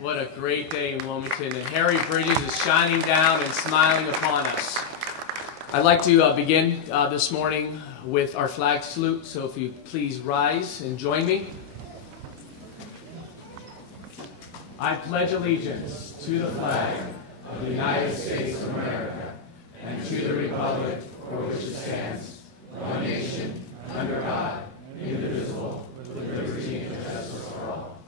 What a great day in Wilmington, and Harry Bridges is shining down and smiling upon us. I'd like to begin this morning with our flag salute, so if you please rise and join me. I pledge allegiance to the flag of the United States of America and to the republic for which it stands, one nation, under God, indivisible, with liberty and justice for all.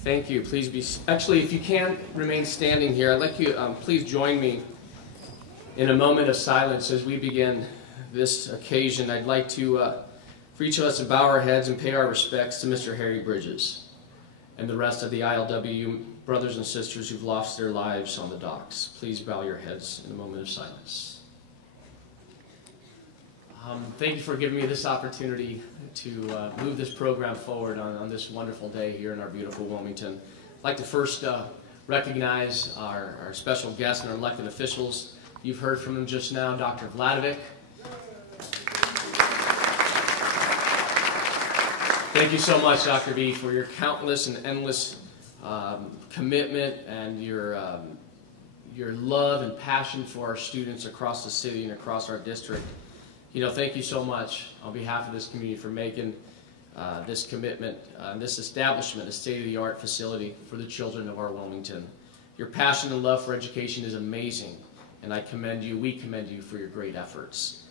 Thank you. Please be... Actually, if you can remain standing here, I'd like you please join me in a moment of silence as we begin this occasion. I'd like to, for each of us to bow our heads and pay our respects to Mr. Harry Bridges and the rest of the ILWU brothers and sisters who've lost their lives on the docks. Please bow your heads in a moment of silence. Thank you for giving me this opportunity to move this program forward on this wonderful day here in our beautiful Wilmington. I'd like to first recognize our special guests and our elected officials. You've heard from them just now, Dr. Vladovic. Thank you so much, Dr. V, for your countless and endless commitment and your love and passion for our students across the city and across our district. You know, thank you so much on behalf of this community for making this commitment, this establishment, a state-of-the-art facility for the children of our Wilmington. Your passion and love for education is amazing, and I commend you, we commend you for your great efforts.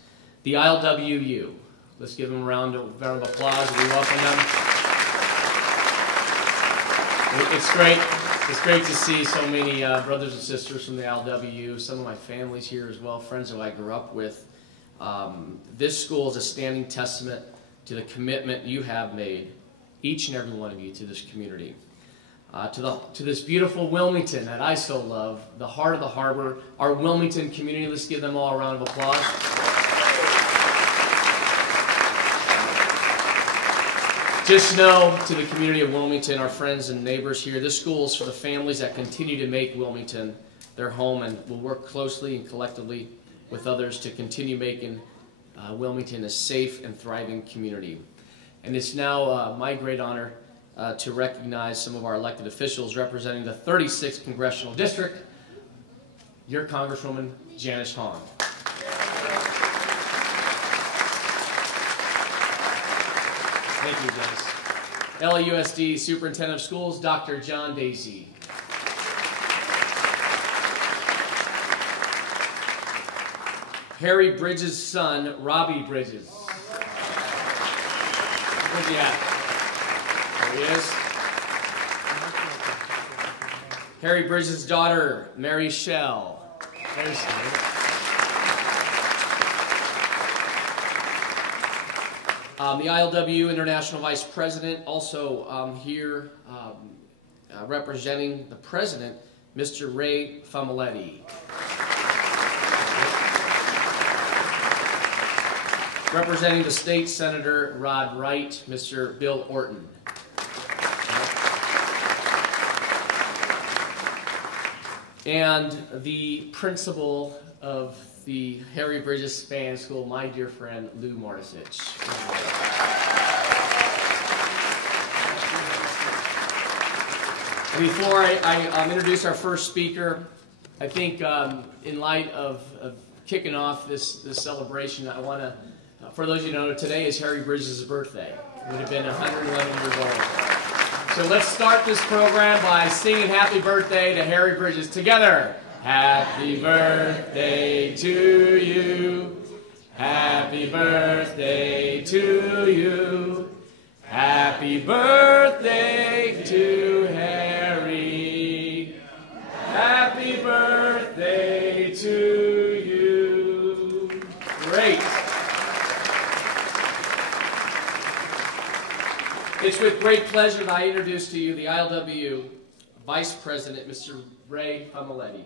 The ILWU, let's give them a round of applause as we welcome them. It's great to see so many brothers and sisters from the ILWU, some of my family's here as well, friends who I grew up with. This school is a standing testament to the commitment you have made, each and every one of you, to this community. To this beautiful Wilmington that I so love, the heart of the harbor, our Wilmington community. Let's give them all a round of applause. Just know, to the community of Wilmington, our friends and neighbors here, this school is for the families that continue to make Wilmington their home, and will work closely and collectively with others to continue making Wilmington a safe and thriving community. And it's now my great honor to recognize some of our elected officials representing the 36th Congressional District. Your Congresswoman, Janice Hahn. Thank you, Janice. LAUSD Superintendent of Schools, Dr. John Daisy. Harry Bridges' son, Robbie Bridges. Where's he at? There he is. Harry Bridges' daughter, Mary Shell. There's her. The ILWU International Vice President, also here representing the President, Mr. Ray Familetti. Representing the State Senator Rod Wright, Mr. Bill Orton. And the principal of the Harry Bridges Spanish School, my dear friend, Lou Martisich. Before I introduce our first speaker, I think in light of kicking off this celebration, I want to, for those of you who know, today is Harry Bridges' birthday. He would have been 111 years old. So let's start this program by singing happy birthday to Harry Bridges together. Happy birthday to you. Happy birthday to you. Happy birthday to Harry. Happy birthday to you. Great. It's with great pleasure that I introduce to you the ILWU Vice President, Mr. Ray Familetti.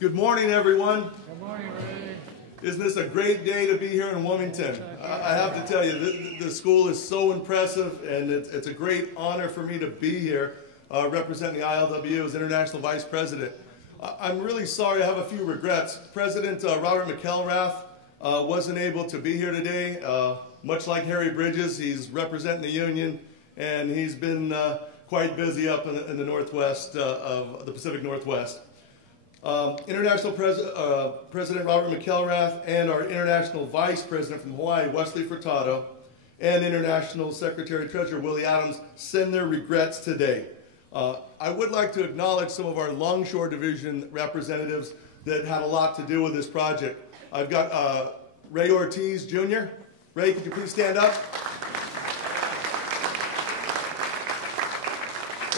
Good morning, everyone. Good morning, Ray. Isn't this a great day to be here in Wilmington? I have to tell you, the school is so impressive, and it's a great honor for me to be here representing the ILWU as International Vice President. I'm really sorry. I have a few regrets. President Robert McElrath wasn't able to be here today. Much like Harry Bridges, he's representing the union, and he's been quite busy up in the northwest of the Pacific Northwest. International President Robert McElrath and our International Vice President from Hawaii, Wesley Furtado, and International Secretary Treasurer Willie Adams send their regrets today. I would like to acknowledge some of our Longshore Division representatives that had a lot to do with this project. I've got Ray Ortiz, Jr. Ray, could you please stand up?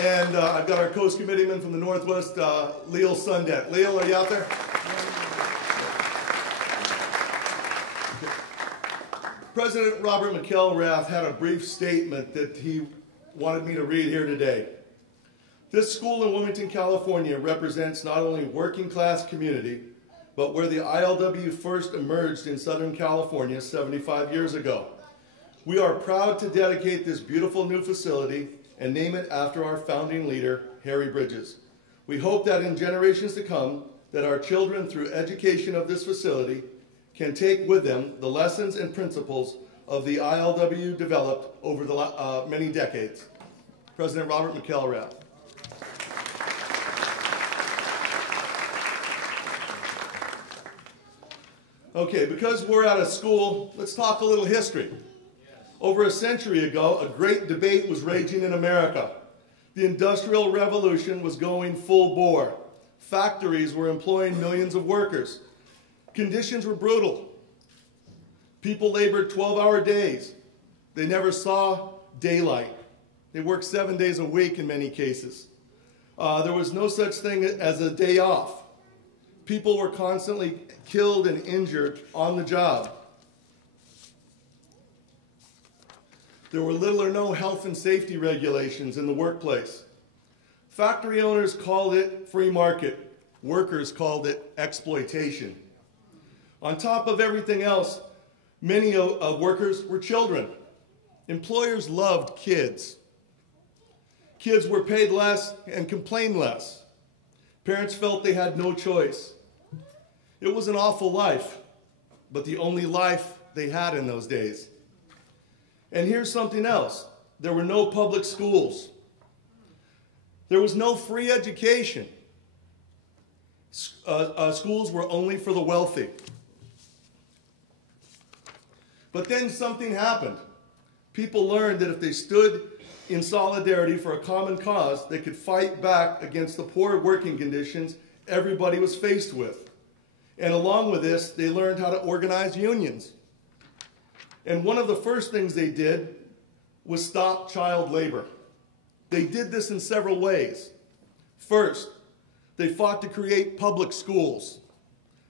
And I've got our Coast Committeeman from the Northwest, Leal Sundet. Leal, are you out there? President Robert McElrath had a brief statement that he wanted me to read here today. This school in Wilmington, California represents not only working class community, but where the ILWU first emerged in Southern California 75 years ago. We are proud to dedicate this beautiful new facility and name it after our founding leader, Harry Bridges. We hope that in generations to come, that our children, through education of this facility, can take with them the lessons and principles of the ILWU developed over the many decades. President Robert McElrath. Okay, because we're out of school, let's talk a little history. Over a century ago, a great debate was raging in America. The Industrial Revolution was going full bore. Factories were employing millions of workers. Conditions were brutal. People labored 12-hour days. They never saw daylight. They worked 7 days a week in many cases. There was no such thing as a day off. People were constantly killed and injured on the job. There were little or no health and safety regulations in the workplace. Factory owners called it free market. Workers called it exploitation. On top of everything else, many of workers were children. Employers loved kids. Kids were paid less and complained less. Parents felt they had no choice. It was an awful life, but the only life they had in those days. And here's something else. There were no public schools. There was no free education. Schools were only for the wealthy. But then something happened. People learned that if they stood in solidarity for a common cause, they could fight back against the poor working conditions everybody was faced with. And along with this, they learned how to organize unions. And one of the first things they did was stop child labor. They did this in several ways. First, they fought to create public schools.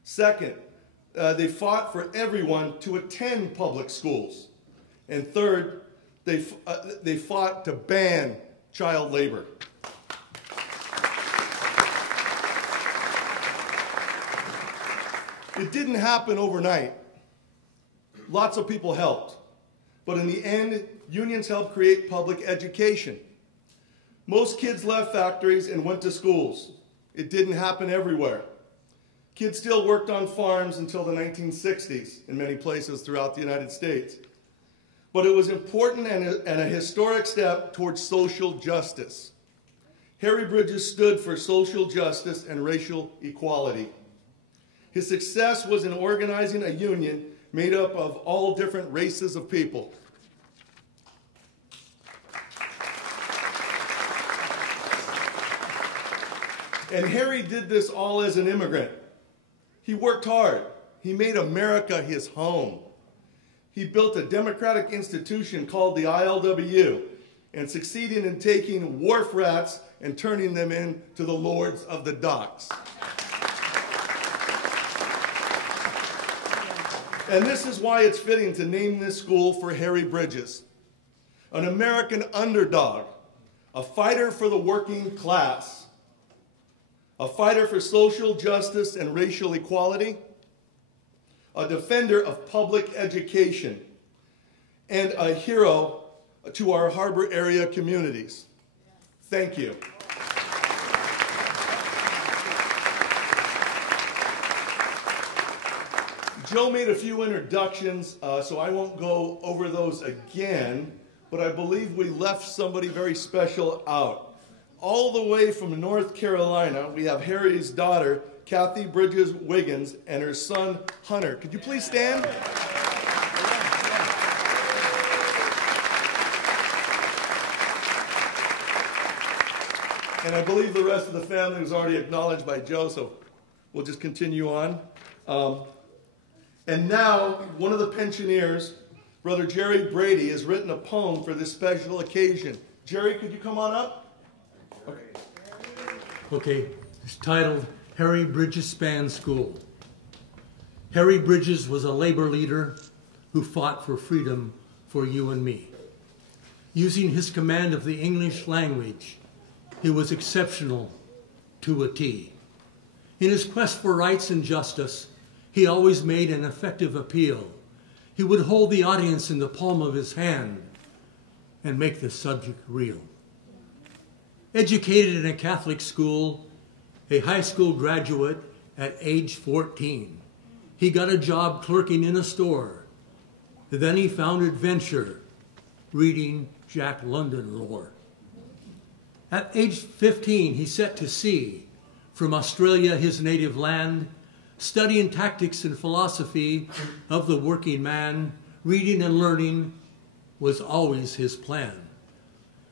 Second, they fought for everyone to attend public schools. And third, they fought to ban child labor. It didn't happen overnight. Lots of people helped. But in the end, unions helped create public education. Most kids left factories and went to schools. It didn't happen everywhere. Kids still worked on farms until the 1960s in many places throughout the United States. But it was important and a historic step towards social justice. Harry Bridges stood for social justice and racial equality. His success was in organizing a union made up of all different races of people. And Harry did this all as an immigrant. He worked hard. He made America his home. He built a democratic institution called the ILWU and succeeded in taking wharf rats and turning them into the lords of the docks. And this is why it's fitting to name this school for Harry Bridges, an American underdog, a fighter for the working class, a fighter for social justice and racial equality, a defender of public education, and a hero to our harbor area communities. Thank you. Joe made a few introductions, so I won't go over those again, but I believe we left somebody very special out. All the way from North Carolina, we have Harry's daughter, Kathy Bridges Wiggins, and her son, Hunter. Could you please stand? And I believe the rest of the family was already acknowledged by Joe, so we'll just continue on. And now, one of the pensioners, Brother Jerry Brady, has written a poem for this special occasion. Jerry, could you come on up? Okay, it's titled Harry Bridges Span School. Harry Bridges was a labor leader who fought for freedom for you and me. Using his command of the English language, he was exceptional to a T. In his quest for rights and justice, he always made an effective appeal. He would hold the audience in the palm of his hand and make the subject real. Educated in a Catholic school, a high school graduate at age 14, he got a job clerking in a store. Then he found adventure reading Jack London lore. At age 15, he set to sea from Australia, his native land, studying tactics and philosophy of the working man. Reading and learning was always his plan.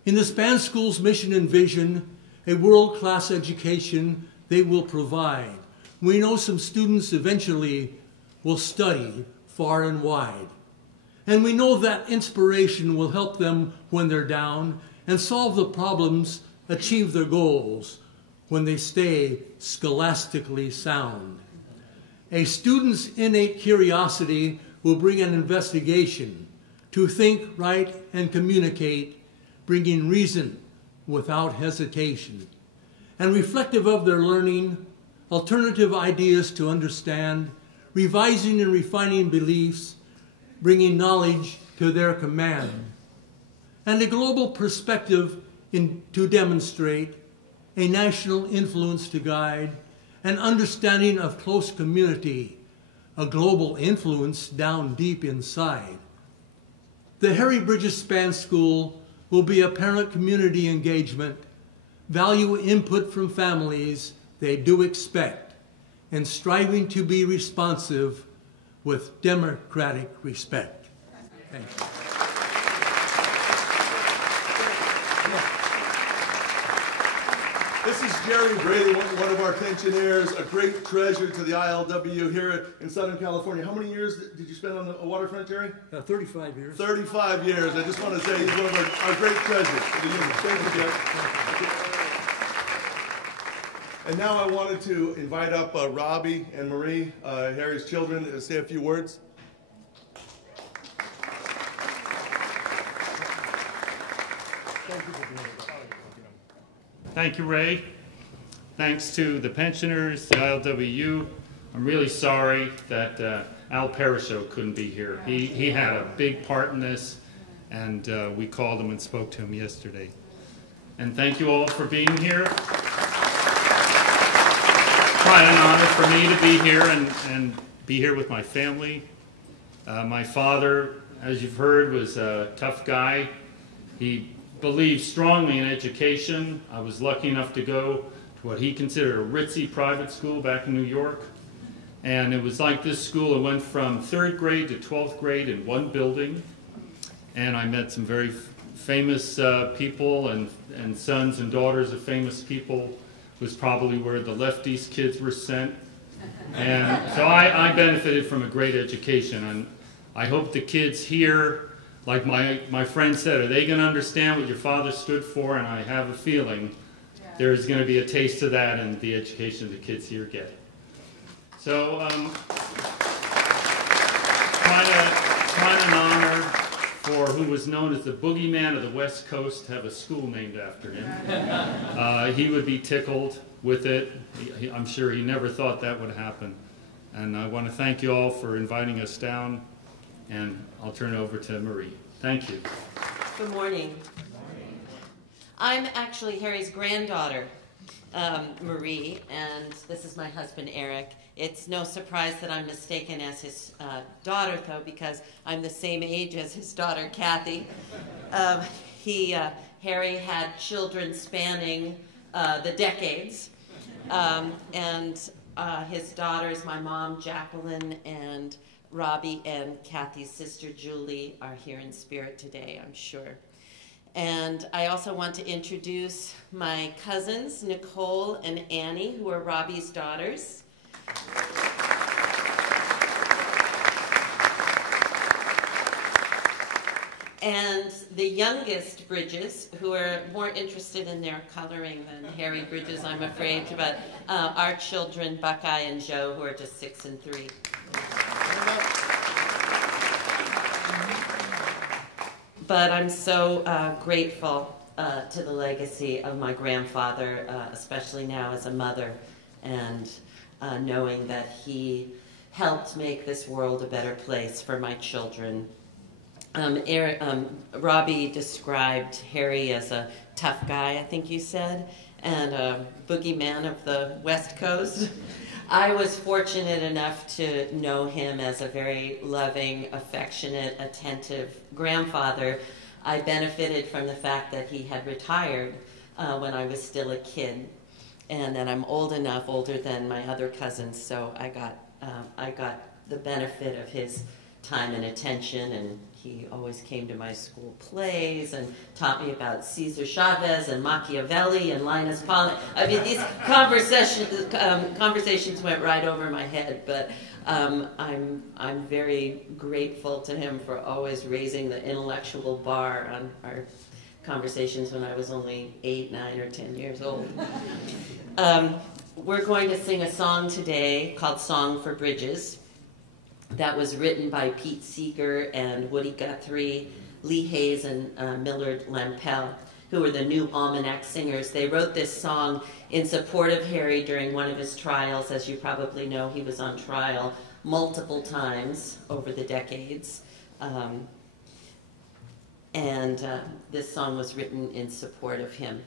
In the Span School's mission and vision, a world-class education they will provide. We know some students eventually will study far and wide. And we know that inspiration will help them when they're down and solve the problems, achieve their goals when they stay scholastically sound. A student's innate curiosity will bring an investigation to think, write, and communicate, bringing reason without hesitation. And reflective of their learning, alternative ideas to understand, revising and refining beliefs, bringing knowledge to their command. And a global perspective to demonstrate, a national influence to guide, an understanding of close community, a global influence down deep inside. The Harry Bridges Span School will be a parent-community engagement, value input from families they do expect, and striving to be responsive with democratic respect. Thank you. This is Jerry Brady, one of our pensioners, a great treasure to the ILWU here in Southern California. How many years did you spend on the waterfront, Jerry? 35 years. 35 years. I just want to say he's one of our great treasures to the union. Thank you, Jeff. And now I wanted to invite up Robbie and Marie, Harry's children, to say a few words. Thank you, Ray. Thanks to the pensioners, the ILWU. I'm really sorry that Al Perisho couldn't be here. He had a big part in this, and we called him and spoke to him yesterday. And thank you all for being here. Quite an honor for me to be here and be here with my family. My father, as you've heard, was a tough guy. He believed strongly in education. I was lucky enough to go to what he considered a ritzy private school back in New York. And it was like this school. It went from 3rd grade to 12th grade in one building. And I met some very famous people and sons and daughters of famous people. It was probably where the lefties kids were sent. And so I benefited from a great education. And I hope the kids here, like my friend said, are they going to understand what your father stood for? And I have a feeling there's going to be a taste of that in the education the kids here get. So quite an honor for who was known as the boogeyman of the West Coast to have a school named after him. He would be tickled with it. I'm sure he never thought that would happen. And I want to thank you all for inviting us down. And I'll turn it over to Marie. Thank you. Good morning. I'm actually Harry's granddaughter, Marie, and this is my husband, Eric. It's no surprise that I'm mistaken as his daughter, though, because I'm the same age as his daughter, Kathy. Harry had children spanning the decades, and his daughters, my mom, Jacqueline, and Robbie, and Kathy's sister, Julie, are here in spirit today, I'm sure. And I also want to introduce my cousins, Nicole and Annie, who are Robbie's daughters. And the youngest Bridges, who are more interested in their coloring than Harry Bridges, I'm afraid, but our children, Buckeye and Joe, who are just 6 and 3. But I'm so grateful to the legacy of my grandfather, especially now as a mother, and knowing that he helped make this world a better place for my children. Robbie described Harry as a tough guy, I think you said, and a boogeyman of the West Coast. I was fortunate enough to know him as a very loving, affectionate, attentive grandfather. I benefited from the fact that he had retired when I was still a kid, and that I'm old enough, older than my other cousins, so I got the benefit of his time and attention, and he always came to my school plays and taught me about Cesar Chavez and Machiavelli and Linus Pauling. I mean, these conversations went right over my head, but I'm very grateful to him for always raising the intellectual bar on our conversations when I was only 8, 9, or 10 years old. We're going to sing a song today called Song for Bridges. That was written by Pete Seeger and Woody Guthrie, Lee Hayes, and Millard Lampell, who were the New Almanac Singers. They wrote this song in support of Harry during one of his trials. As you probably know, he was on trial multiple times over the decades. And this song was written in support of him.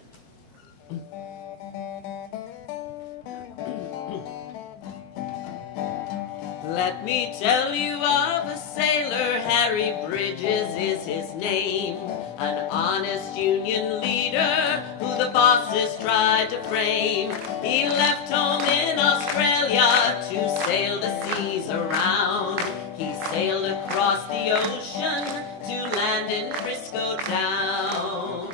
Let me tell you of a sailor, Harry Bridges is his name. An honest Union leader who the bosses tried to frame. He left home in Australia to sail the seas around. He sailed across the ocean to land in Frisco town.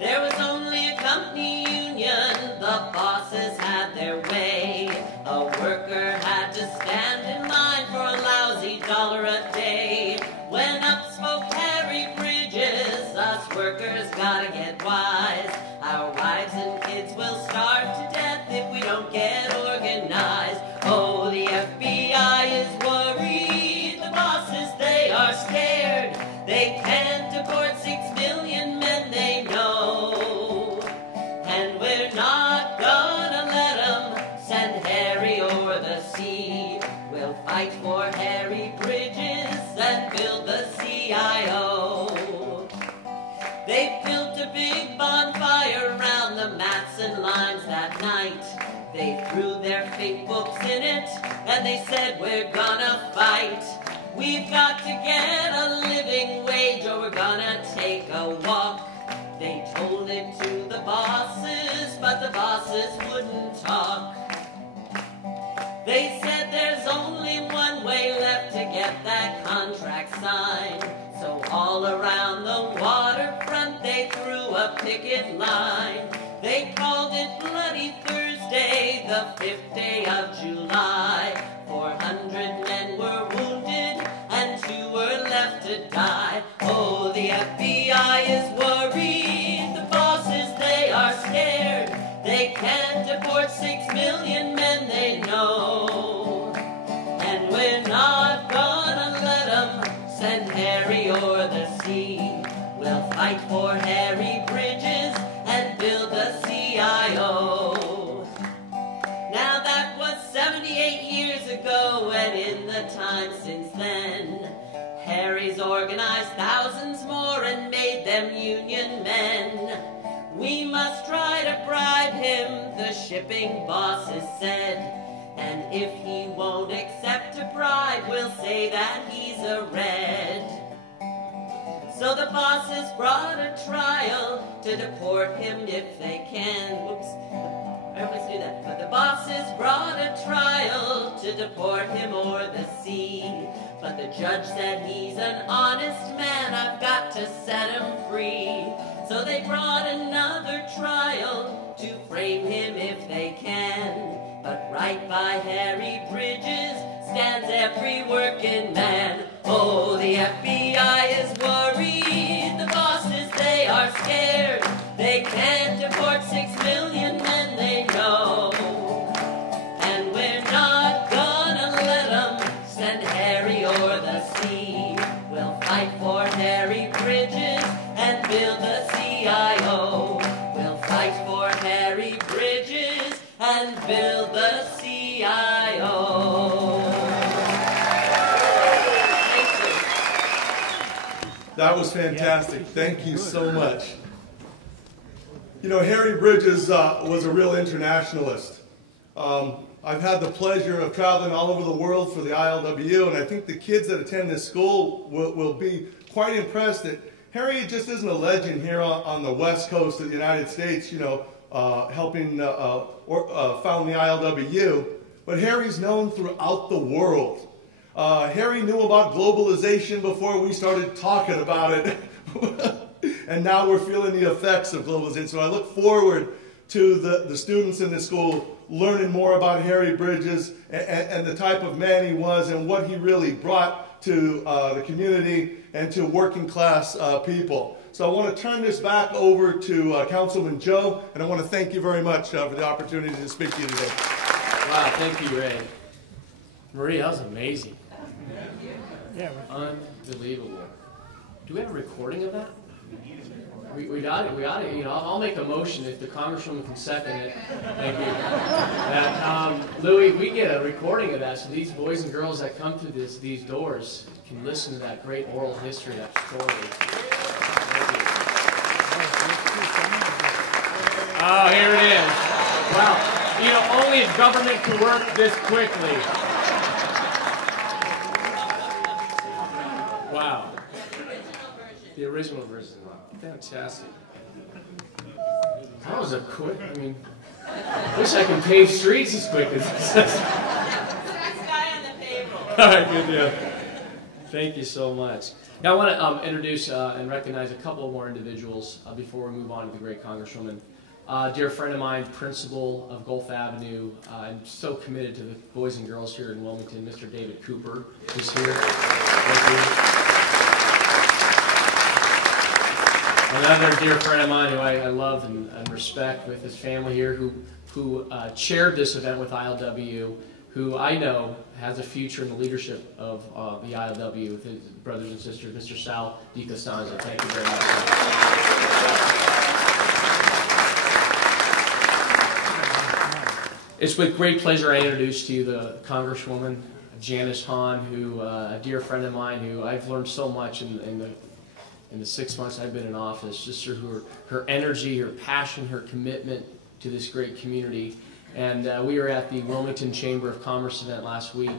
There was only a company union, the bosses had their way. A worker had to stand in line for a lousy $1 a day. When up spoke Harry Bridges, us workers gotta get wise. Our wives and kids will starve to death if we don't get organized. Oh, the FBI is worried, the bosses, they are scared. They can't deport 6 million men, they know. And we're not gonna let them send Harry o'er the sea. We'll fight for Harry Bridges and build the CIO. They built a big bonfire around the mats and limes that night. They threw their fate books in it and they said, we're gonna fight. We've got to get a living wage or we're gonna take a walk. They told it to the bosses, but the bosses wouldn't talk. They said there's only one way left to get that contract signed. So all around the waterfront they threw a picket line. They called it Bloody Thursday, the 5th day of July. 400 men were wounded and 2 were left to die. Oh, the FBI is worried, the bosses, they are scared. They can't deport 6 million men, they know. And we're not gonna let them send Harry o'er the sea. We'll fight for Harry Bridges and build the CIO. Now that was 78 years ago, and in the time since then, Harry's organized thousands more and made them Union men. We must try to bribe him, the shipping bosses said, And if he won't accept a bribe, we'll say that he's a red. So the bosses brought a trial to deport him if they can. Whoops. Everybody do that. But the bosses brought a trial to deport him o'er the sea. But the judge said he's an honest man, I've got to set him free. So they brought another trial to frame him if they can. But right by Harry Bridges stands every working man. Oh, the FBI is worried, the bosses, they are scared. They can't deport 6 million men, they know. And we're not gonna let them send Harry o'er the sea. We'll fight for Harry Bridges and build the CIO. We'll fight for Harry Bridges and build the CIO. That was fantastic. Thank you so much. You know, Harry Bridges was a real internationalist. I've had the pleasure of traveling all over the world for the ILWU, and I think the kids that attend this school will be quite impressed that Harry just isn't a legend here on the west coast of the United States, you know, helping found the ILWU, but Harry's known throughout the world. Harry knew about globalization before we started talking about it. And now we're feeling the effects of globalization. So I look forward to the students in the school learning more about Harry Bridges and the type of man he was and what he really brought to the community and to working class people. So I want to turn this back over to Councilman Joe, and I want to thank you very much for the opportunity to speak to you today. Wow, thank you, Ray. Marie, that was amazing. Unbelievable. Do we have a recording of that? We got it. You know, I'll make a motion if the Congresswoman can second it. Thank you. That, Louis, we get a recording of that, so these boys and girls that come through these doors can listen to that great oral history, that story. Oh, here it is. Wow. You know, only if government can work this quickly. Wow. The original version. Fantastic. That was a quick, I mean, wish I could pave streets as quick as this. Next guy on the payroll. All right, good deal. Thank you so much. Now I want to introduce and recognize a couple more individuals before we move on to the great Congresswoman. Dear friend of mine, principal of Gulf Avenue, I'm so committed to the boys and girls here in Wilmington, Mr. David Cooper, who's here. Thank you. Another dear friend of mine who I love and respect with his family here, who chaired this event with ILWU, who I know has a future in the leadership of the ILWU with his brothers and sisters, Mr. Sal DiCostanzo. Thank you very much. It's with great pleasure I introduce to you the Congresswoman, Janice Hahn, who a dear friend of mine who I've learned so much in the 6 months I've been in office, just her energy, her passion, her commitment to this great community. And we were at the Wilmington Chamber of Commerce event last week,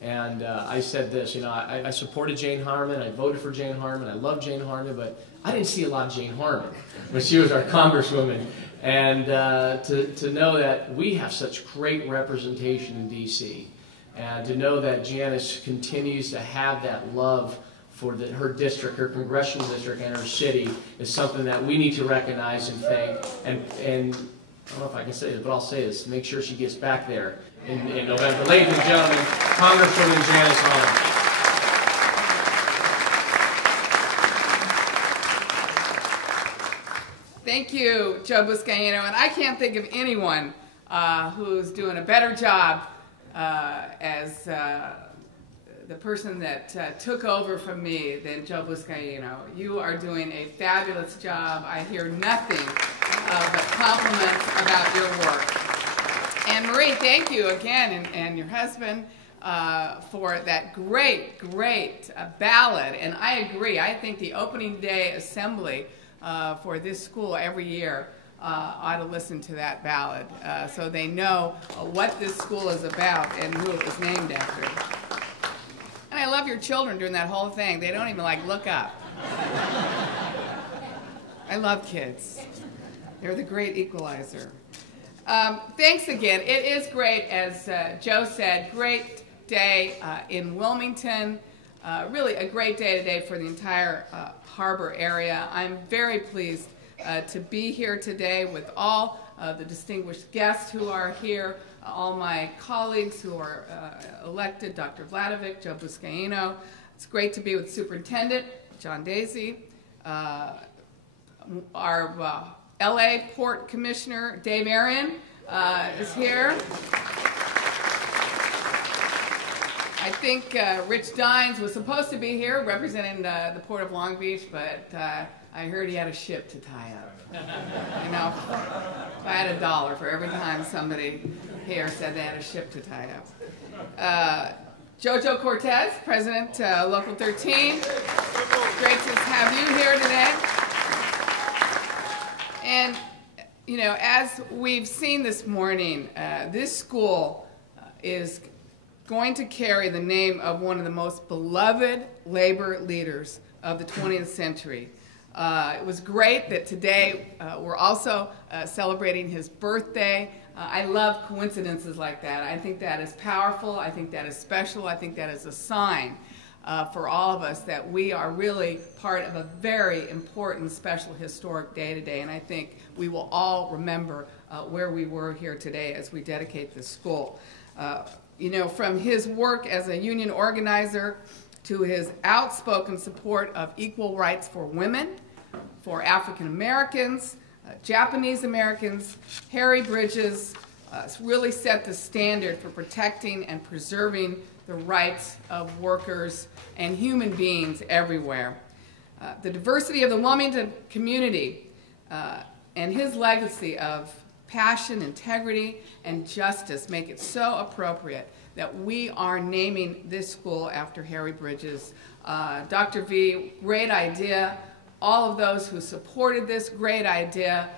and I said this, you know, I supported Jane Harman, I voted for Jane Harman, I love Jane Harman, but I didn't see a lot of Jane Harman when she was our Congresswoman. And to know that we have such great representation in D.C., and to know that Janice continues to have that love for her district, her congressional district, and her city is something that we need to recognize and thank. And I don't know if I can say this, but I'll say this: make sure she gets back there in November. Ladies and gentlemen, Congresswoman Janice Hahn. Thank you, Joe Buscaino, and I can't think of anyone who's doing a better job as the person that took over from me than Joe Buscaino. You are doing a fabulous job. I hear nothing but compliments about your work. And Marie, thank you again, and your husband for that great ballad. And I agree. I think the opening day assembly for this school every year ought to listen to that ballad so they know what this school is about and who it was named after. And I love your children during that whole thing. They don't even look up. I love kids. They're the great equalizer. Thanks again. It is great, as Joe said, great day in Wilmington. Really a great day today for the entire harbor area. I'm very pleased to be here today with all the distinguished guests who are here, all my colleagues who are elected, Dr. Vladovic, Joe Buscaino. It's great to be with Superintendent John Daisy, our LA Port Commissioner Dave Arian is here. I think Rich Dines was supposed to be here representing the Port of Long Beach, but I heard he had a ship to tie up. You know, if I had $1 for every time somebody here said they had a ship to tie up. Jojo Cortez, President, Local 13. Great to have you here today. And, you know, as we've seen this morning, this school is going to carry the name of one of the most beloved labor leaders of the 20th century. It was great that today we're also celebrating his birthday. I love coincidences like that. I think that is powerful. I think that is special. I think that is a sign for all of us that we are really part of a very important, special, historic day today. And I think we will all remember where we were here today as we dedicate this school. You know, from his work as a union organizer to his outspoken support of equal rights for women, for African Americans, Japanese Americans, Harry Bridges really set the standard for protecting and preserving the rights of workers and human beings everywhere. The diversity of the Wilmington community and his legacy of passion, integrity, and justice make it so appropriate that we are naming this school after Harry Bridges. Dr. V, great idea. All of those who supported this, great idea.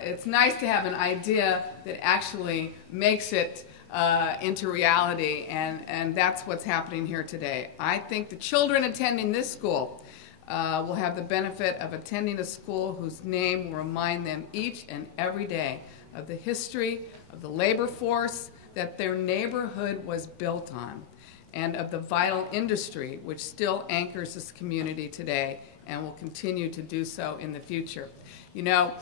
It's nice to have an idea that actually makes it into reality, and that's what's happening here today. I think the children attending this school will have the benefit of attending a school whose name will remind them each and every day of the history of the labor force that their neighborhood was built on, and of the vital industry which still anchors this community today and will continue to do so in the future. You know,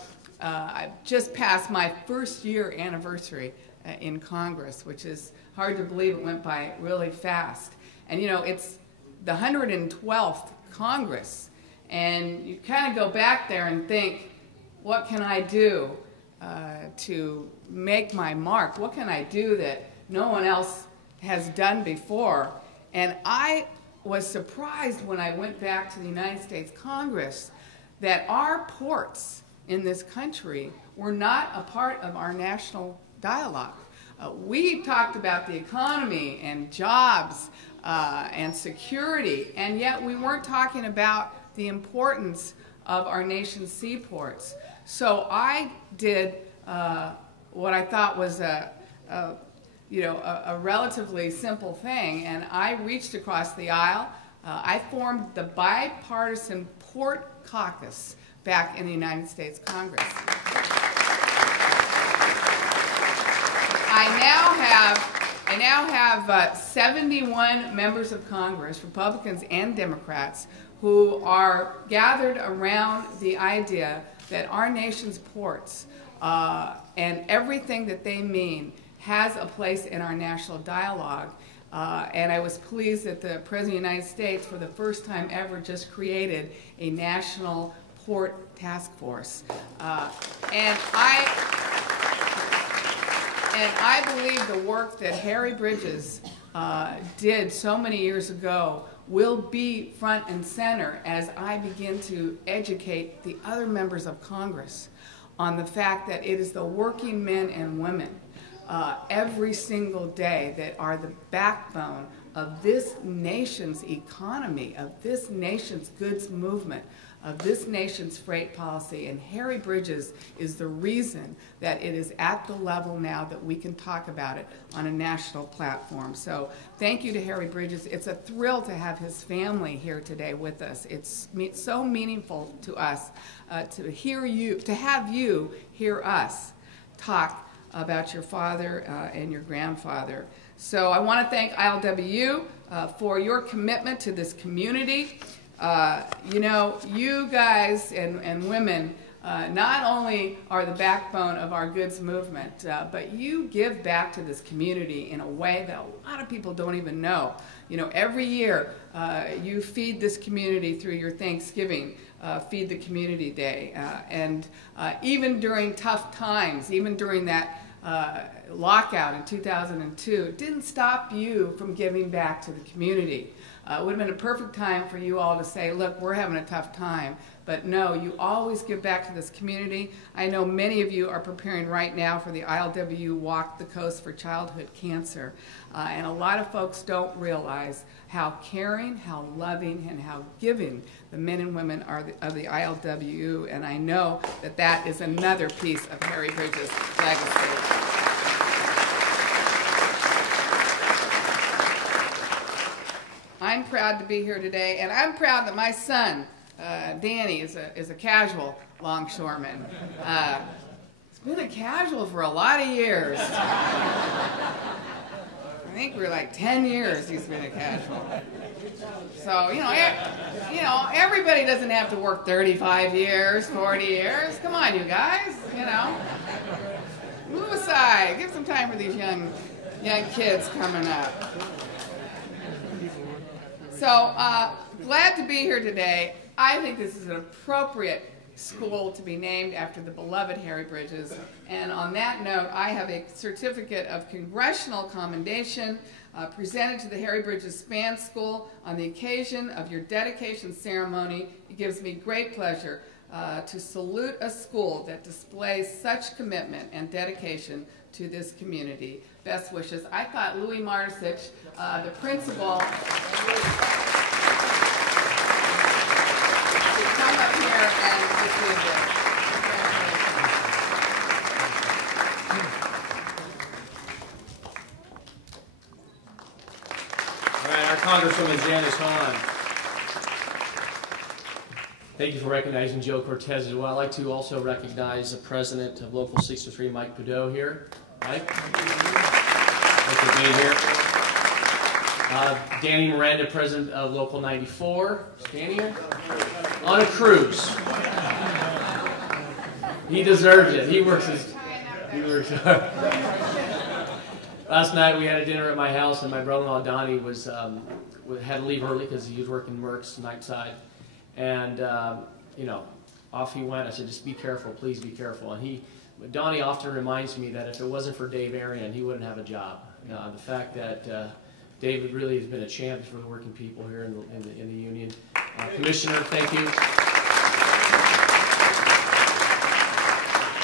I've just passed my first year anniversary in Congress, which is hard to believe. It went by really fast. And you know, it's the 112th Congress, and you kind of go back there and think, what can I do to make my mark? What can I do that no one else has done before? And I was surprised when I went back to the United States Congress that our ports in this country were not a part of our national dialogue. We talked about the economy and jobs and security, and yet we weren't talking about the importance of our nation's seaports. So I did what I thought was a relatively simple thing, and I reached across the aisle. I formed the Bipartisan Port Caucus back in the United States Congress. I now have 71 members of Congress, Republicans and Democrats, who are gathered around the idea that our nation's ports and everything that they mean has a place in our national dialogue. And I was pleased that the President of the United States, for the first time ever, just created a national port task force. And I believe the work that Harry Bridges did so many years ago will be front and center as I begin to educate the other members of Congress on the fact that it is the working men and women every single day that are the backbone of this nation's economy, of this nation's goods movement, of this nation's freight policy, and Harry Bridges is the reason that it is at the level now that we can talk about it on a national platform. So thank you to Harry Bridges. It's a thrill to have his family here today with us. It's so meaningful to us to have you hear us talk about your father and your grandfather. So I want to thank ILWU for your commitment to this community. You know, you guys and women not only are the backbone of our goods movement, but you give back to this community in a way that a lot of people don't even know. You know, every year you feed this community through your Thanksgiving, Feed the Community Day. And even during tough times, even during that lockout in 2002, it didn't stop you from giving back to the community. It would have been a perfect time for you all to say, look, we're having a tough time. But no, you always give back to this community. I know many of you are preparing right now for the ILWU Walk the Coast for Childhood Cancer. And a lot of folks don't realize how caring, how loving, and how giving the men and women are of the ILWU. And I know that that is another piece of Harry Bridges' legacy. I'm proud to be here today, and I'm proud that my son, Danny, is a casual longshoreman. He's been a casual for a lot of years. I think we're like 10 years he's been a casual. So, you know, everybody doesn't have to work 35 years, 40 years. Come on, you guys, you know. Move aside. Give some time for these young kids coming up. So, glad to be here today. I think this is an appropriate school to be named after the beloved Harry Bridges. And on that note, I have a certificate of Congressional commendation presented to the Harry Bridges Span School on the occasion of your dedication ceremony. It gives me great pleasure to salute a school that displays such commitment and dedication to this community. Best wishes. I thought Louis Martisich, the principal, should come up here and receive this. All right, our Congresswoman Janice Hahn. Thank you for recognizing Joe Cortez as well. I'd like to also recognize the president of Local 63, Mike Boudreau here. Mike? Thanks for being here. Danny Miranda, president of Local 94. Is Danny here? On a cruise. He deserves it. He works hard. Last night we had a dinner at my house, and my brother-in-law Donnie had to leave early because he was working Merck's night side. And, you know, off he went. I said, just be careful, please be careful. And Donnie often reminds me that if it wasn't for Dave Arian, he wouldn't have a job. The fact that David really has been a champion for the working people here in the union. Commissioner, thank you.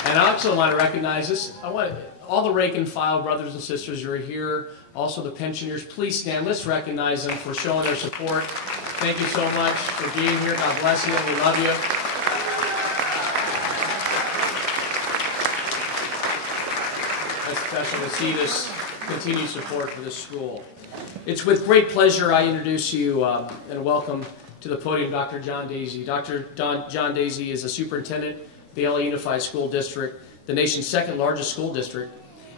And I also want to recognize this. I want all the rank and file brothers and sisters who are here, also the pensioners. Please stand. Let's recognize them for showing their support. Thank you so much for being here. God bless you. We love you. It's special to see this continued support for this school. It's with great pleasure I introduce you and welcome to the podium Dr. John Daisy. Dr. John Daisy is a superintendent of the LA Unified School District, the nation's second largest school district.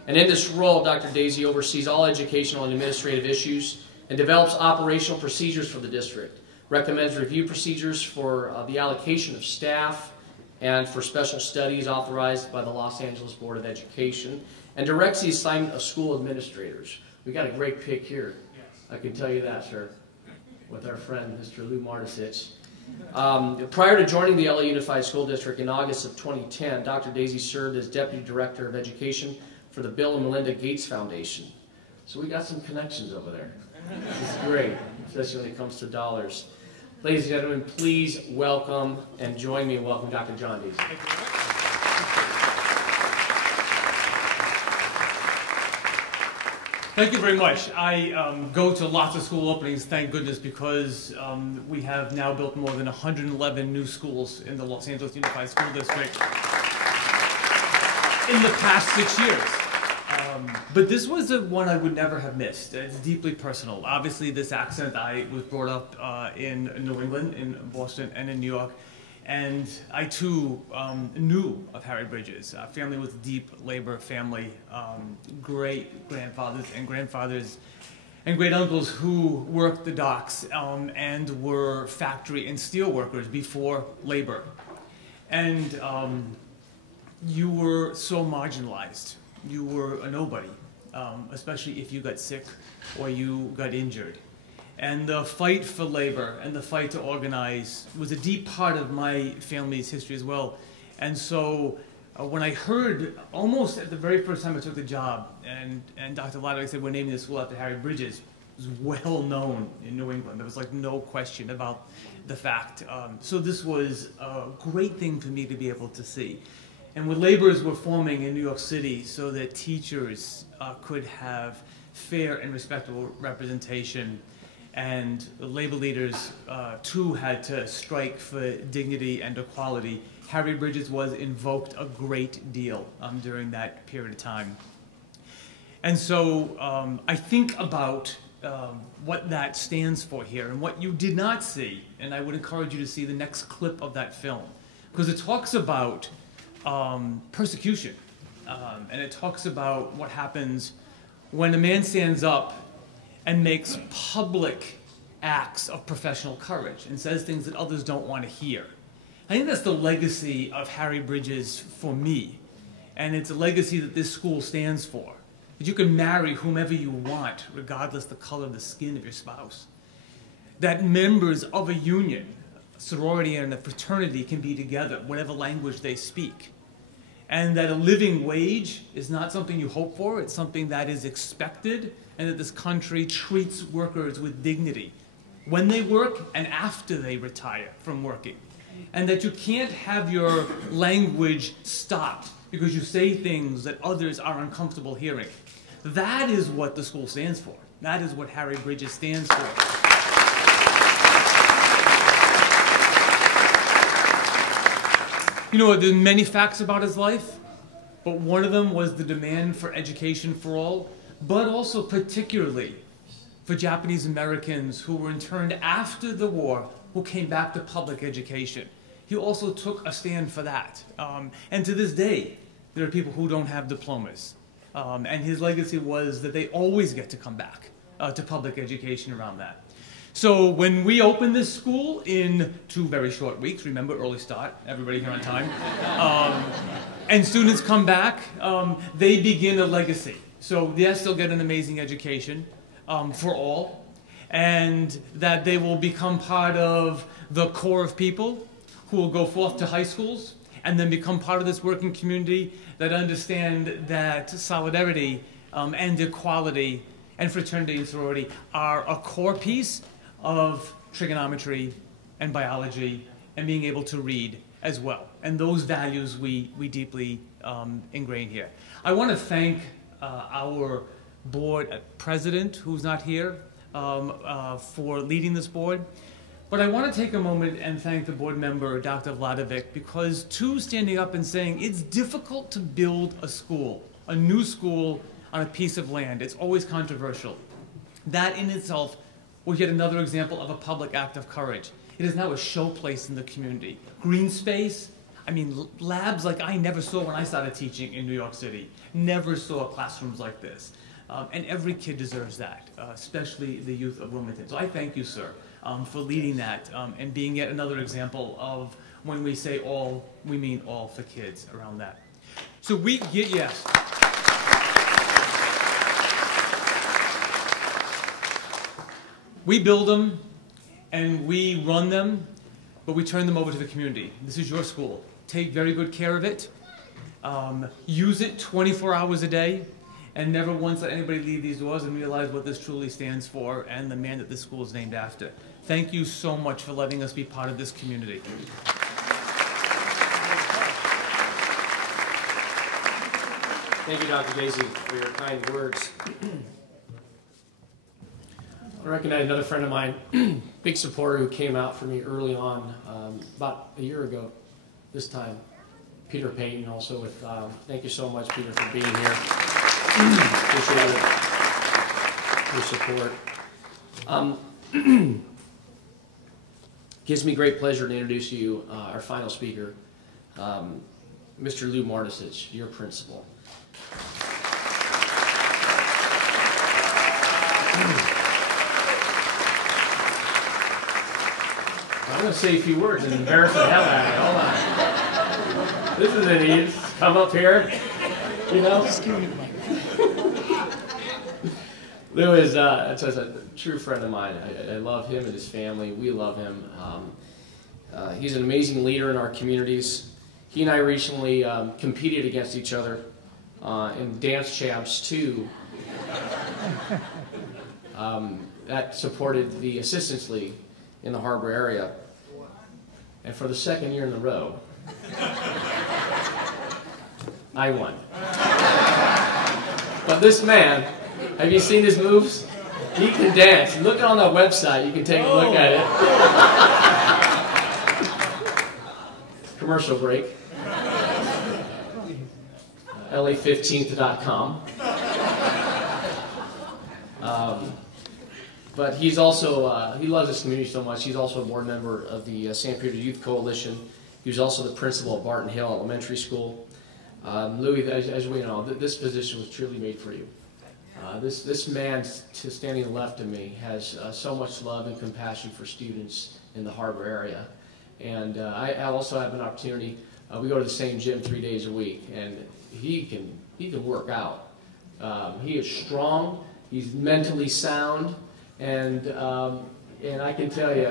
And in this role, Dr. Daisy oversees all educational and administrative issues and develops operational procedures for the district, recommends review procedures for the allocation of staff and for special studies authorized by the Los Angeles Board of Education, and directs the assignment of school administrators. We got a great pick here. I can tell you that, sir, with our friend, Mr. Lou Martisich. Prior to joining the LA Unified School District in August of 2010, Dr. Daisy served as Deputy Director of Education for the Bill and Melinda Gates Foundation. So we got some connections over there. This is great, especially when it comes to dollars. Ladies and gentlemen, please welcome and join me in welcoming Dr. John Daisy. Thank you very much. I go to lots of school openings, thank goodness, because we have now built more than 111 new schools in the Los Angeles Unified School District in the past 6 years. But this was the one I would never have missed. It's deeply personal. Obviously, this accent, I was brought up in New England, in Boston, and in New York. And I, too, knew of Harry Bridges, a family with deep labor family, great-grandfathers and grandfathers and great-uncles who worked the docks and were factory and steel workers before labor. And you were so marginalized. You were a nobody, especially if you got sick or you got injured. And the fight for labor and the fight to organize was a deep part of my family's history as well. And so when I heard, almost at the very first time I took the job, and Dr. Lodowick said, we're naming the school after Harry Bridges, it was well known in New England. There was like no question about the fact. So this was a great thing for me to be able to see. And when laborers were forming in New York City so that teachers could have fair and respectable representation, and the labor leaders, too, had to strike for dignity and equality, Harry Bridges was invoked a great deal during that period of time. And so I think about what that stands for here, and what you did not see, and I would encourage you to see the next clip of that film, because it talks about persecution, and it talks about what happens when a man stands up and makes public acts of professional courage and says things that others don't want to hear. I think that's the legacy of Harry Bridges for me, and it's a legacy that this school stands for. That you can marry whomever you want, regardless the color of the skin of your spouse. That members of a union, a sorority and a fraternity, can be together, whatever language they speak. And that a living wage is not something you hope for, it's something that is expected, and that this country treats workers with dignity when they work and after they retire from working. And that you can't have your language stopped because you say things that others are uncomfortable hearing. That is what the school stands for. That is what Harry Bridges stands for. You know, there are many facts about his life, but one of them was the demand for education for all, but also particularly for Japanese Americans who were interned after the war, who came back to public education. He also took a stand for that. And to this day, there are people who don't have diplomas. And his legacy was that they always get to come back to public education around that. So when we open this school in 2 very short weeks, remember, early start, everybody here on time, and students come back, they begin a legacy. So yes, they'll get an amazing education for all, and that they will become part of the core of people who will go forth to high schools and then become part of this working community that understand that solidarity and equality and fraternity and sorority are a core piece of trigonometry and biology and being able to read as well. And those values we deeply ingrain here. I want to thank our board president, who's not here, for leading this board. But I want to take a moment and thank the board member, Dr. Lodowick, because too, standing up and saying it's difficult to build a school, a new school on a piece of land. It's always controversial. That in itself was yet another example of a public act of courage. It is now a showplace in the community. Green space, I mean, labs like I never saw when I started teaching in New York City. Never saw classrooms like this. And every kid deserves that, especially the youth of Wilmington. So I thank you, sir, for leading that and being yet another example of when we say all, we mean all for kids around that. So we get, yes. We build them and we run them, but we turn them over to the community. This is your school. Take very good care of it. Use it 24 hours a day, and never once let anybody leave these doors and realize what this truly stands for and the man that this school is named after. Thank you so much for letting us be part of this community. Thank you, Dr. Casey, for your kind words. I recognize another friend of mine, big supporter who came out for me early on, about a year ago this time. Peter Payton, also with, thank you so much, Peter, for being here. Appreciate your support. Gives me great pleasure to introduce you, our final speaker, Mr. Lou Martisich, your principal. I'm going to say a few words and embarrass the hell out of you. Hold on. This is an easy. Come up here. You know? Lou is a true friend of mine. I love him and his family. We love him. He's an amazing leader in our communities. He and I recently competed against each other in Dance Champs 2. That supported the Assistance League in the Harbor area. And for the second year in a row, I won. But this man, have you seen his moves? He can dance. Look on the website. You can take a look at it. Commercial break. LA15th.com. But he's also, he loves his community so much. He's also a board member of the San Pedro Youth Coalition. He was also the principal at Barton Hill Elementary School. Louis, as we know, this position was truly made for you. This man standing left of me has so much love and compassion for students in the Harbor area. And I also have an opportunity, we go to the same gym 3 days a week, and he can work out. He is strong, he's mentally sound, and I can tell you,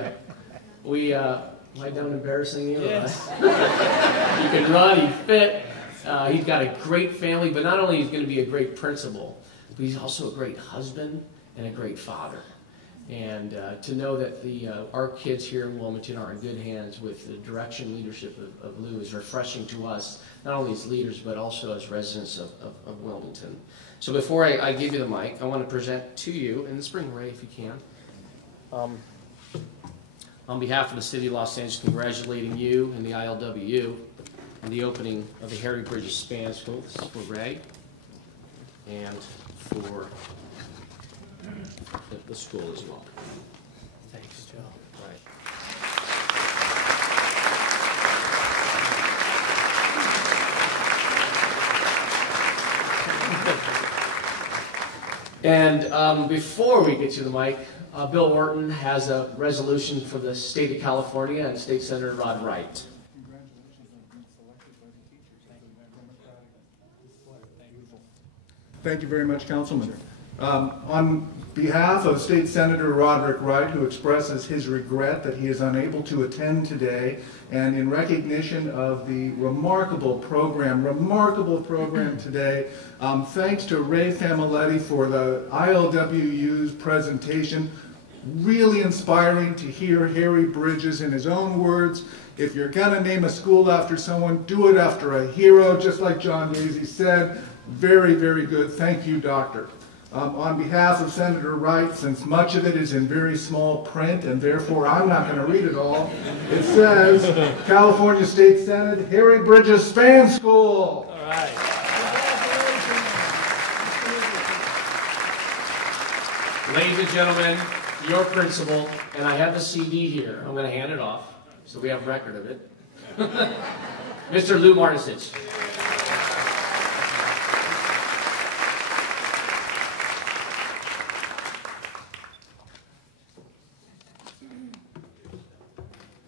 am I done embarrassing you? Yes. He can run, he's fit, he's got a great family, but not only he's going to be a great principal, but he's also a great husband and a great father. And to know that our kids here in Wilmington are in good hands with the direction and leadership of Lou is refreshing to us, not only as leaders, but also as residents of Wilmington. So before I give you the mic, I want to present to you, and let's bring Ray if you can. On behalf of the City of Los Angeles, congratulating you and the ILWU on the opening of the Harry Bridges Span School. This is for Ray and for the school as well. Thanks, Joe. Right. And before we get to the mic, Bill Orton has a resolution for the state of California and State Senator Rod Wright. Congratulations on being selected by the teachers as a Democratic display. Thank you very much, Councilman. On behalf of State Senator Roderick Wright, who expresses his regret that he is unable to attend today, and in recognition of the remarkable program today, thanks to Ray Familetti for the ILWU's presentation. Really inspiring to hear Harry Bridges in his own words. If you're going to name a school after someone, do it after a hero, just like John Yazy said. Very, very good. Thank you, Doctor. On behalf of Senator Wright, since much of it is in very small print, and therefore I'm not going to read it all, it says, California State Senate, Harry Bridges Span School. All right. Ladies and gentlemen, your principal, and I have the CD here. I'm going to hand it off, so we have record of it. Mr. Lou Martisich.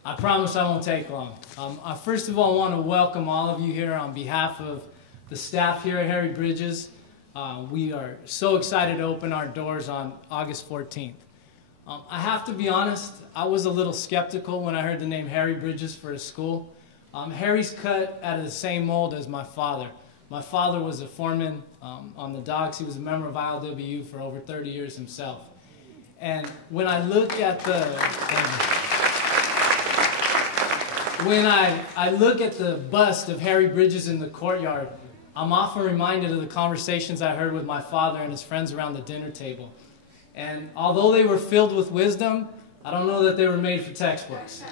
I promise I won't take long. First of all, I want to welcome all of you here on behalf of the staff here at Harry Bridges. We are so excited to open our doors on August 14th. I have to be honest, I was a little skeptical when I heard the name Harry Bridges for his school. Harry's cut out of the same mold as my father. My father was a foreman on the docks. He was a member of ILWU for over 30 years himself. And when I look at the... When I look at the bust of Harry Bridges in the courtyard, I'm often reminded of the conversations I heard with my father and his friends around the dinner table. And although they were filled with wisdom, I don't know that they were made for textbooks.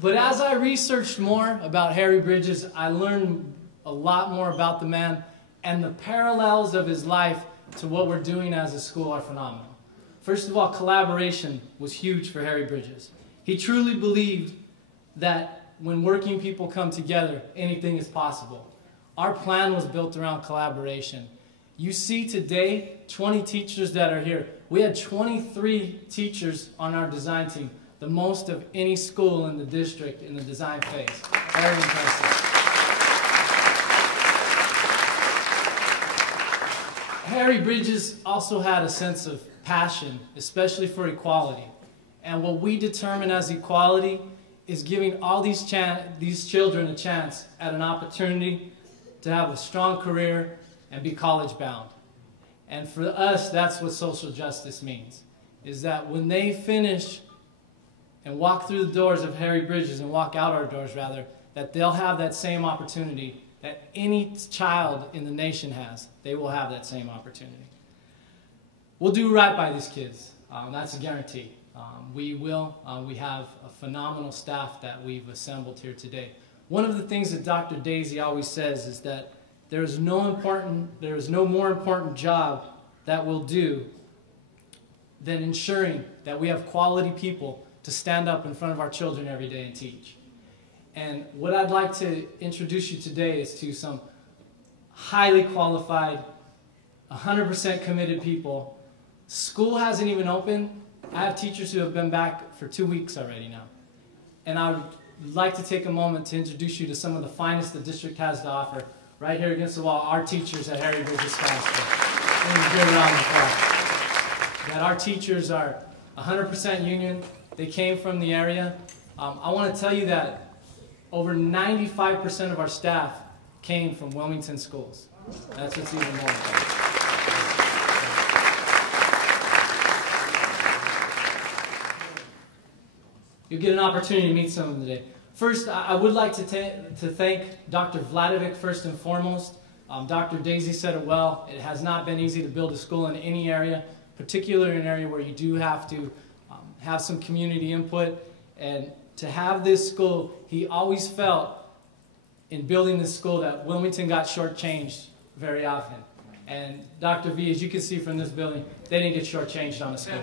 But as I researched more about Harry Bridges, I learned a lot more about the man, and the parallels of his life to what we're doing as a school are phenomenal. First of all, collaboration was huge for Harry Bridges. He truly believed that when working people come together, anything is possible. Our plan was built around collaboration. You see today, 20 teachers that are here. We had 23 teachers on our design team, the most of any school in the district in the design phase. Very impressive. Harry Bridges also had a sense of passion, especially for equality. And what we determine as equality is giving all these children a chance at an opportunity to have a strong career and be college bound. And for us, that's what social justice means, is that when they finish and walk through the doors of Harry Bridges and walk out our doors, rather, that they'll have that same opportunity that any child in the nation has. They will have that same opportunity. We'll do right by these kids. That's a guarantee. We will. We have a phenomenal staff that we've assembled here today. One of the things that Dr. Daisy always says is that there is no more important job that we'll do than ensuring that we have quality people to stand up in front of our children every day and teach. And what I'd like to introduce you today is to some highly qualified, 100% committed people. School hasn't even opened. I have teachers who have been back for 2 weeks already now. And I would like to take a moment to introduce you to some of the finest the district has to offer. Right here against the wall, our teachers at Harry Bridges School. Let me give a round of applause. That our teachers are 100% union. They came from the area. I want to tell you that over 95% of our staff came from Wilmington schools. That's what's even more important. You'll get an opportunity to meet some of them today. First, I would like to thank Dr. Vladovic first and foremost. Dr. Daisy said it well. It has not been easy to build a school in any area, particularly in an area where you do have to have some community input. And to have this school, he always felt in building this school that Wilmington got shortchanged very often. And Dr. V, as you can see from this building, they didn't get shortchanged on the school.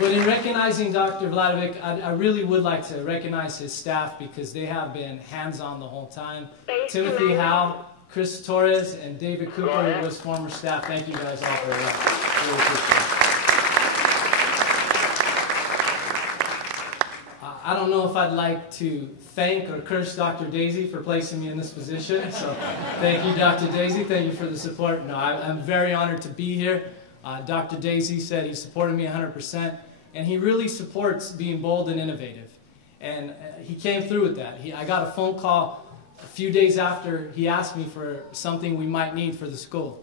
But in recognizing Dr. Vladovic, I really would like to recognize his staff because they have been hands-on the whole time. Timothy Howe, Chris Torres, and David Cooper, who was former staff. Thank you guys all for that. Really appreciate it. I don't know if I'd like to thank or curse Dr. Daisy for placing me in this position. So thank you, Dr. Daisy. Thank you for the support. No, I'm very honored to be here. Dr. Daisy said he supported me 100%, and he really supports being bold and innovative. And he came through with that. I got a phone call a few days after he asked me for something we might need for the school.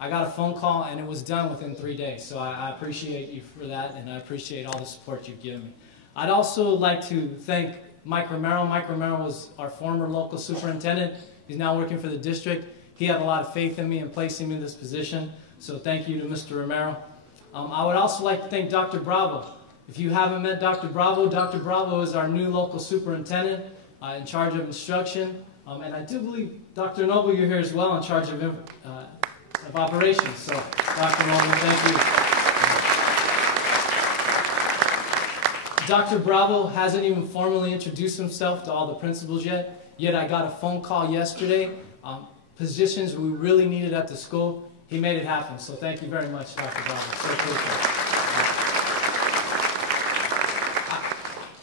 I got a phone call, and it was done within 3 days. So I appreciate you for that, and I appreciate all the support you've given me. I'd also like to thank Mike Romero. Mike Romero was our former local superintendent. He's now working for the district. He had a lot of faith in me and placing me in this position. So thank you to Mr. Romero. I would also like to thank Dr. Bravo. If you haven't met Dr. Bravo is our new local superintendent in charge of instruction. And I do believe, Dr. Noble, you're here as well in charge of operations. So, Dr. Noble, thank you. Dr. Bravo hasn't even formally introduced himself to all the principals yet I got a phone call yesterday. Positions we really needed at the school. He made it happen, so thank you very much, Dr. Bravo. So appreciate it.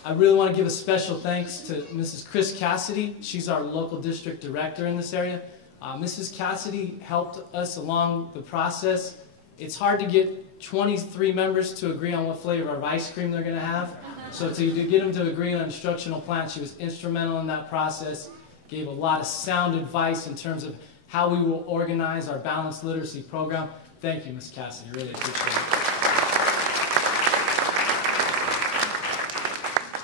I really want to give a special thanks to Mrs. Chris Cassidy. She's our local district director in this area. Mrs. Cassidy helped us along the process. It's hard to get 23 members to agree on what flavor of ice cream they're going to have. So to get them to agree on an instructional plan, she was instrumental in that process, gave a lot of sound advice in terms of how we will organize our balanced literacy program. Thank you, Ms. Cassidy. Really appreciate it.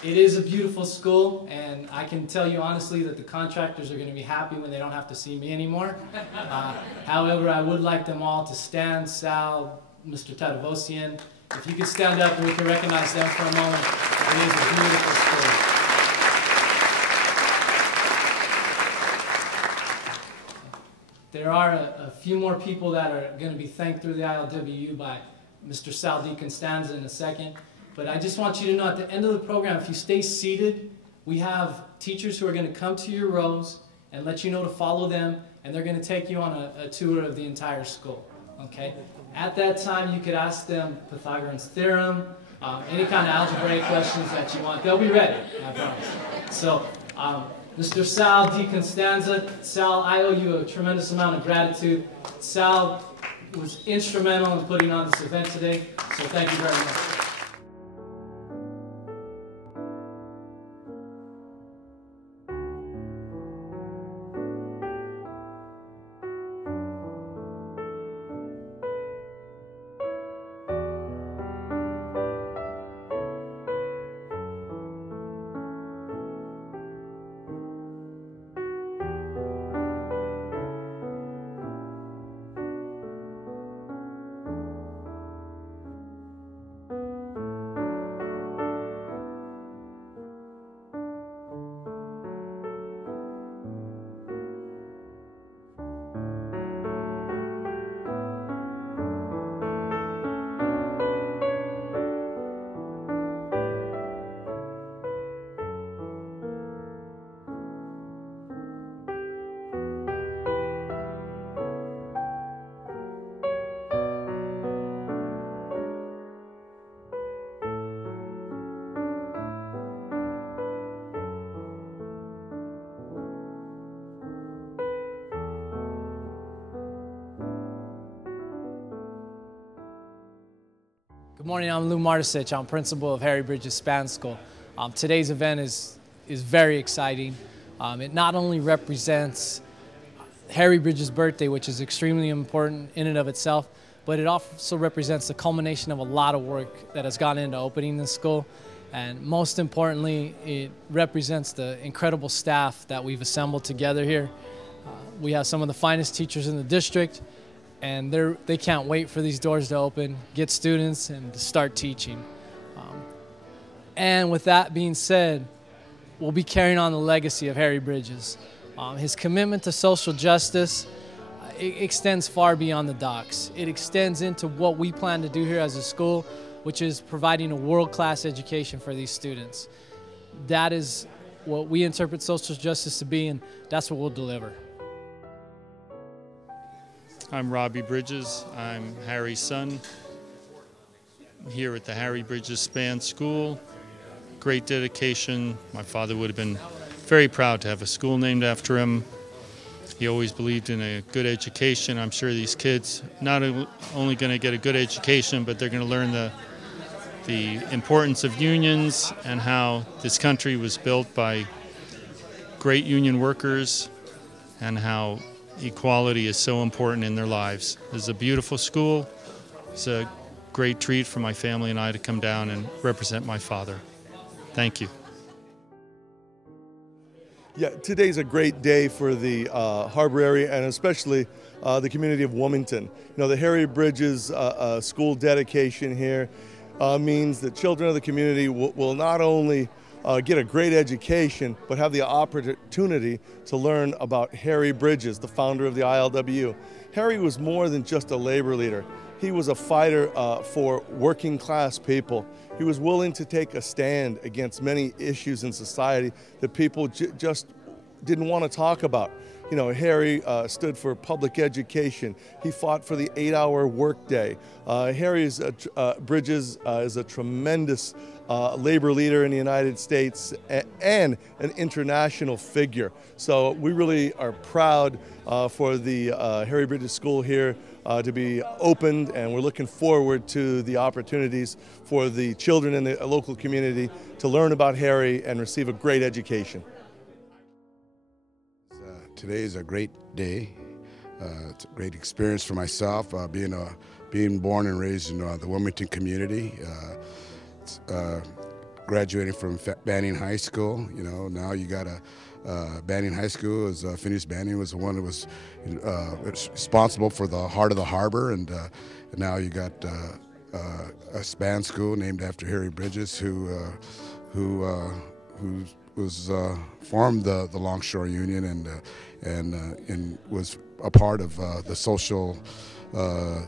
It is a beautiful school, and I can tell you honestly that the contractors are going to be happy when they don't have to see me anymore. However, I would like them all to stand. Sal, Mr. Tadavosian, if you could stand up and we can recognize them for a moment. It is a beautiful school. There are a few more people that are going to be thanked through the ILWU by Mr. Sal DeConstanza in a second. But I just want you to know at the end of the program, if you stay seated, we have teachers who are going to come to your rows and let you know to follow them, and they're going to take you on a tour of the entire school. Okay? At that time, you could ask them Pythagorean's theorem, any kind of algebraic questions that you want. They'll be ready, I promise. So, Mr. Sal DeConstanza, Sal, I owe you a tremendous amount of gratitude. Sal was instrumental in putting on this event today, so thank you very much. Good morning, I'm Lou Martisich. I'm principal of Harry Bridges Spanish School. Today's event is very exciting. It not only represents Harry Bridges' birthday, which is extremely important in and of itself, but it also represents the culmination of a lot of work that has gone into opening this school. And most importantly, it represents the incredible staff that we've assembled together here. We have some of the finest teachers in the district, and they can't wait for these doors to open, get students, and to start teaching. And with that being said, we'll be carrying on the legacy of Harry Bridges. His commitment to social justice it extends far beyond the docks. It extends into what we plan to do here as a school, which is providing a world-class education for these students. That is what we interpret social justice to be, and that's what we'll deliver. I'm Robbie Bridges. I'm Harry's son. I'm here at the Harry Bridges Spanish School. Great dedication. My father would have been very proud to have a school named after him. He always believed in a good education. I'm sure these kids not only going to get a good education, but they're going to learn the importance of unions and how this country was built by great union workers and how equality is so important in their lives. This is a beautiful school. It's a great treat for my family and I to come down and represent my father. Thank you. Yeah, today's a great day for the harbor area and especially the community of Wilmington. You know, the Harry Bridges school dedication here means that children of the community will not only get a great education, but have the opportunity to learn about Harry Bridges, the founder of the ILWU. Harry was more than just a labor leader. He was a fighter for working class people. He was willing to take a stand against many issues in society that people just didn't want to talk about. You know, Harry stood for public education. He fought for the 8-hour workday. Harry Bridges is a tremendous labor leader in the United States and an international figure. So we really are proud for the Harry Bridges School here to be opened, and we're looking forward to the opportunities for the children in the local community to learn about Harry and receive a great education. Today is a great day. It's a great experience for myself, being born and raised in the Wilmington community. It's graduating from Banning High School. You know, now you got Banning High School is Phineas Banning was the one that was responsible for the heart of the harbor, and now you got a span school named after Harry Bridges, who was formed the Longshore Union and was a part of the social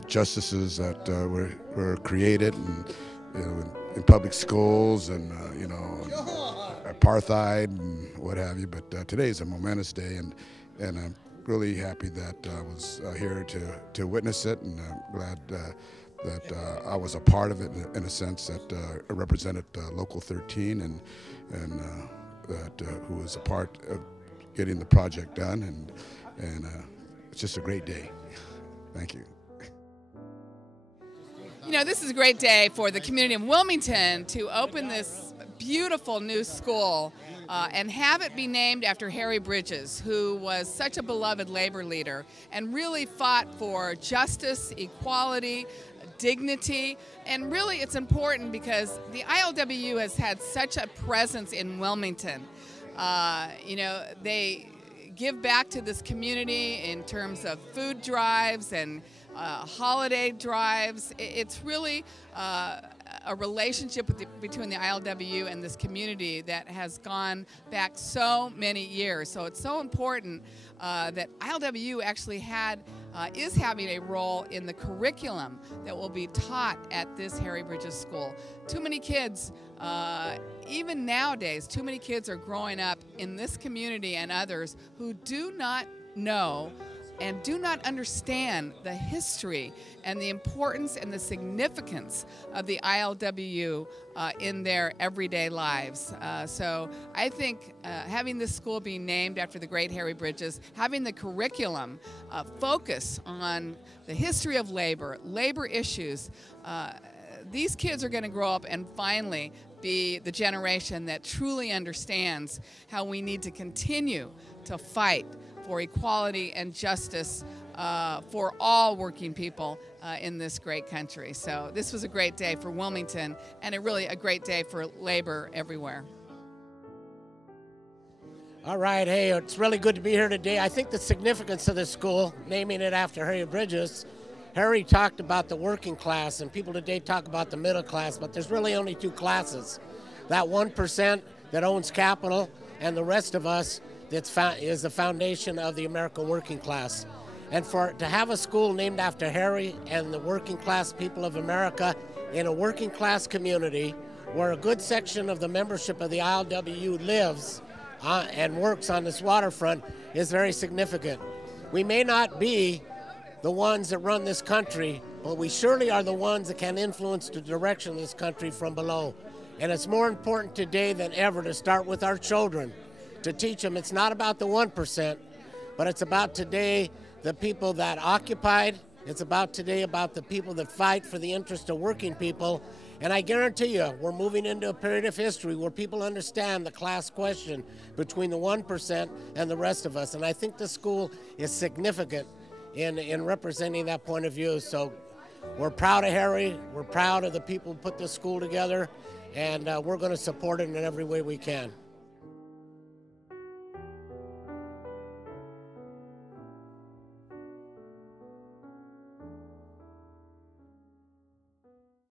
justices that were created, and in public schools, and apartheid and what have you. But today is a momentous day, and I'm really happy that I was here to witness it, and I'm glad that I was a part of it in a sense, that I represented Local 13 and that who was a part of getting the project done, and it's just a great day. Thank you. You know, this is a great day for the community of Wilmington to open this beautiful new school and have it be named after Harry Bridges, who was such a beloved labor leader and really fought for justice, equality, dignity. And really it's important because the ILWU has had such a presence in Wilmington. You know, they give back to this community in terms of food drives and holiday drives. It's really a relationship between the ILWU and this community that has gone back so many years. So it's so important that ILWU actually is having a role in the curriculum that will be taught at this Harry Bridges School. Too many kids, even nowadays, too many kids are growing up in this community and others who do not know and do not understand the history and the importance and the significance of the ILWU in their everyday lives. So I think having this school being named after the great Harry Bridges, having the curriculum focus on the history of labor, labor issues, these kids are going to grow up and finally be the generation that truly understands how we need to continue to fight for equality and justice for all working people in this great country. So this was a great day for Wilmington, and really a great day for labor everywhere. All right, hey, it's really good to be here today. I think the significance of this school, naming it after Harry Bridges, Harry talked about the working class, and people today talk about the middle class, but there's really only two classes. That 1% that owns capital, and the rest of us is the foundation of the American working class. And to have a school named after Harry and the working class people of America in a working class community where a good section of the membership of the ILWU lives and works on this waterfront is very significant. We may not be the ones that run this country, but we surely are the ones that can influence the direction of this country from below. And it's more important today than ever to start with our children, to teach them it's not about the 1%, but it's about today the people that occupied. It's about today about the people that fight for the interest of working people. And I guarantee you, we're moving into a period of history where people understand the class question between the 1% and the rest of us. And I think the school is significant in representing that point of view. So we're proud of Harry. We're proud of the people who put this school together. And we're going to support it in every way we can.